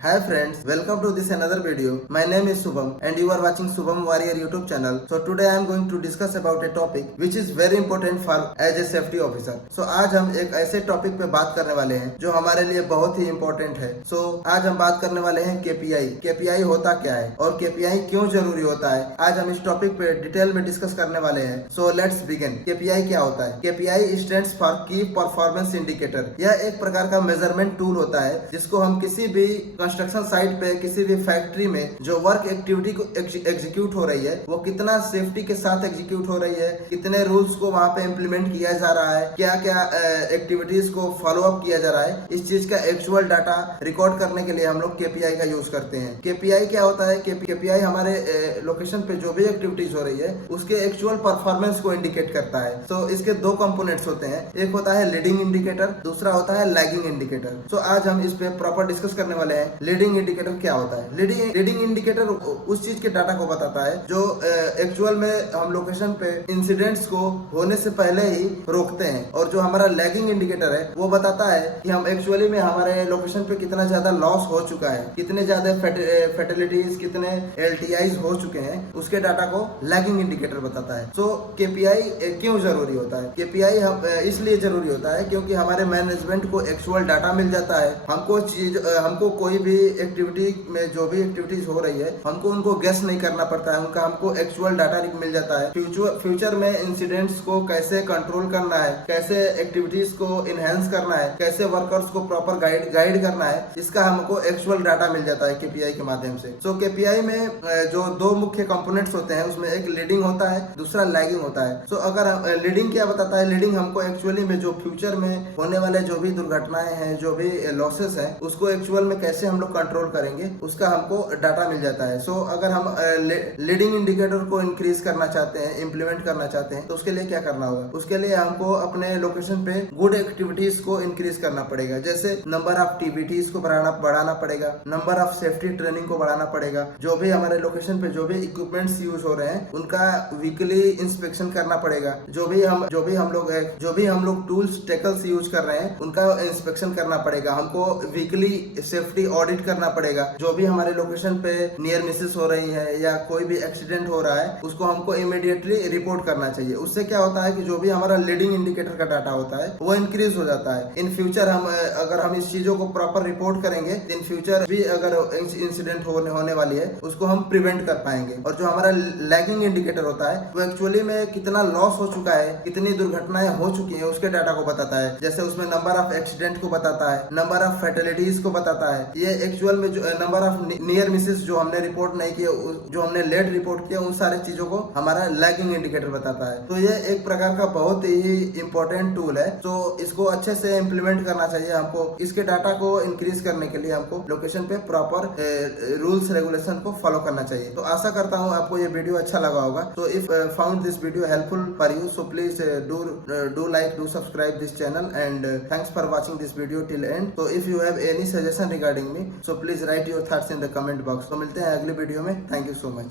Hi friends, welcome to this another video. My name is Subham and you are watching Subham Warrior YouTube channel. So today I am going to discuss about a topic which is very important for as a safety officer. So आज हम एक ऐसे topic पे बात करने वाले हैं जो हमारे लिए बहुत ही इम्पोर्टेंट है. So आज हम बात करने वाले हैं KPI. KPI होता क्या है और KPI क्यों जरूरी होता है, आज हम इस टॉपिक पे डिटेल में डिस्कस करने वाले हैं. So let's begin. KPI क्या होता है? KPI stands for Key Performance Indicator. यह एक प्रकार का मेजरमेंट टूल होता है जिसको हम किसी भी कंस्ट्रक्शन साइट पे किसी भी फैक्ट्री में जो वर्क एक्टिविटी को एग्जीक्यूट हो रही है वो कितना सेफ्टी के साथ एग्जीक्यूट हो रही है, कितने रूल्स को वहां पे इम्प्लीमेंट किया जा रहा है, क्या क्या एक्टिविटीज को फॉलो अप किया जा रहा है, इस चीज का एक्चुअल डाटा रिकॉर्ड करने के लिए हम लोग KPI का यूज करते हैं. KPI क्या होता है? KPI हमारे लोकेशन पे जो भी एक्टिविटीज हो रही है उसके एक्चुअल परफॉर्मेंस को इंडिकेट करता है. तो इसके दो कंपोनेंट्स होते हैं, एक होता है लीडिंग इंडिकेटर, दूसरा होता है लैगिंग इंडिकेटर. तो आज हम इस पे प्रॉपर डिस्कस करने वाले हैं. लीडिंग इंडिकेटर क्या होता है? लीडिंग इंडिकेटर उस चीज के डाटा को बताता है जो एक्चुअल में हम लोकेशन पे इंसिडेंट्स को होने से पहले ही रोकते हैं, और जो हमारा लैगिंग इंडिकेटर है वो बताता है कि हम एक्चुअली में हमारे लोकेशन पे कितना ज्यादा लॉस हो चुका है, कितने ज्यादा फैटेलिटीज, कितने LTIs हो चुके हैं, उसके डाटा को लैगिंग इंडिकेटर बताता है. तो KPI क्यों जरूरी होता है? KPI इसलिए जरूरी होता है क्योंकि हमारे मैनेजमेंट को एक्चुअल डाटा मिल जाता है. हमको कोई भी एक्टिविटी में जो भी एक्टिविटीज हो रही है हमको उनको गेस नहीं करना पड़ता है, उनका हमको एक्चुअल डाटा मिल जाता है. फ्यूचर में इंसिडेंट्स को कैसे कंट्रोल करना है, कैसे एक्टिविटीज को इनहेंस करना है, कैसे वर्कर्स को प्रॉपर गाइड करना है, इसका हमको एक्चुअल डाटा मिल जाता है KPI के माध्यम से. सो KPI में जो दो मुख्य कंपोनेंट्स होते हैं उसमें एक लीडिंग होता है, दूसरा लैगिंग होता है. सो अगर लीडिंग क्या बताता है? लीडिंग हमको एक्चुअली में जो फ्यूचर में होने वाले जो भी दुर्घटनाएं हैं, जो भी लॉसेस हैं, उसको एक्चुअल में कैसे हम लोग कंट्रोल करेंगे उसका हमको डाटा मिल जाता है. सो अगर हम लीडिंग इंडिकेटर को इंक्रीज करना चाहते हैं, इंप्लीमेंट करना चाहते हैं, तो उसके लिए क्या करना होगा? उसके लिए हमको अपने लोकेशन पे गुड एक्टिविटीज को इंक्रीज करना पड़ेगा. जैसे नंबर ऑफ TBTs को बढ़ाना पड़ेगा, नंबर ऑफ सेफ्टी ट्रेनिंग को बढ़ाना पड़ेगा, जो भी हमारे लोकेशन पे जो भी इक्विपमेंट्स यूज हो रहे हैं उनका वीकली इंस्पेक्शन करना पड़ेगा. जो भी हम लोग टूल्स टेकल्स यूज कर रहे हैं उनका इंस्पेक्शन करना पड़ेगा. हमको वीकली सेफ्टी ऑडिट करना पड़ेगा. जो भी हमारे लोकेशन पे नियर मिसेस हो रही है या कोई भी एक्सीडेंट हो रहा है उसको हमको इमीडिएटली रिपोर्ट करना चाहिए. उससे क्या होता है कि जो भी हमारा लीडिंग इंडिकेटर का डाटा होता है वो इंक्रीज हो जाता है. इन फ्यूचर अगर हम इस चीजों को प्रॉपर रिपोर्ट करेंगे, इन फ्यूचर भी अगर इंसिडेंट होने वाली है उसको हम प्रिवेंट कर पाएंगे. और जो हमारा लैगिंग इंडिकेटर होता है वो एक्चुअली में कितना लॉस हो चुका है, कितनी दुर्घटनाएं हो चुकी है, उसके डाटा को बताता है. जैसे उसमें नंबर ऑफ एक्सीडेंट को बताता है, नंबर ऑफ फैटेलिटीज को बताता है. ये एक्चुअल में जो नंबर ऑफ नियर मिसेस जो हमने रिपोर्ट नहीं किए, जो हमने लेट रिपोर्ट किया, उन सारे चीजों को हमारा लैगिंग इंडिकेटर बताता है. तो ये एक प्रकार का बहुत ही इंपॉर्टेंट टूल है. तो इसको अच्छे से इम्प्लीमेंट करना चाहिए हमको. इसके डाटा को इंक्रीज करने के लिए हमको लोकेशन पे प्रॉपर रूल्स रेगुलेशन को फॉलो करना चाहिए. तो आशा करता हूँ आपको ये वीडियो अच्छा लगा होगा. तो if found this video helpful for you, so please do like, do subscribe this channel, and thanks for watching this video till end. तो if you have any suggestion regarding me, so please write your thoughts in the comment box. तो मिलते हैं अगले video में. Thank you so much.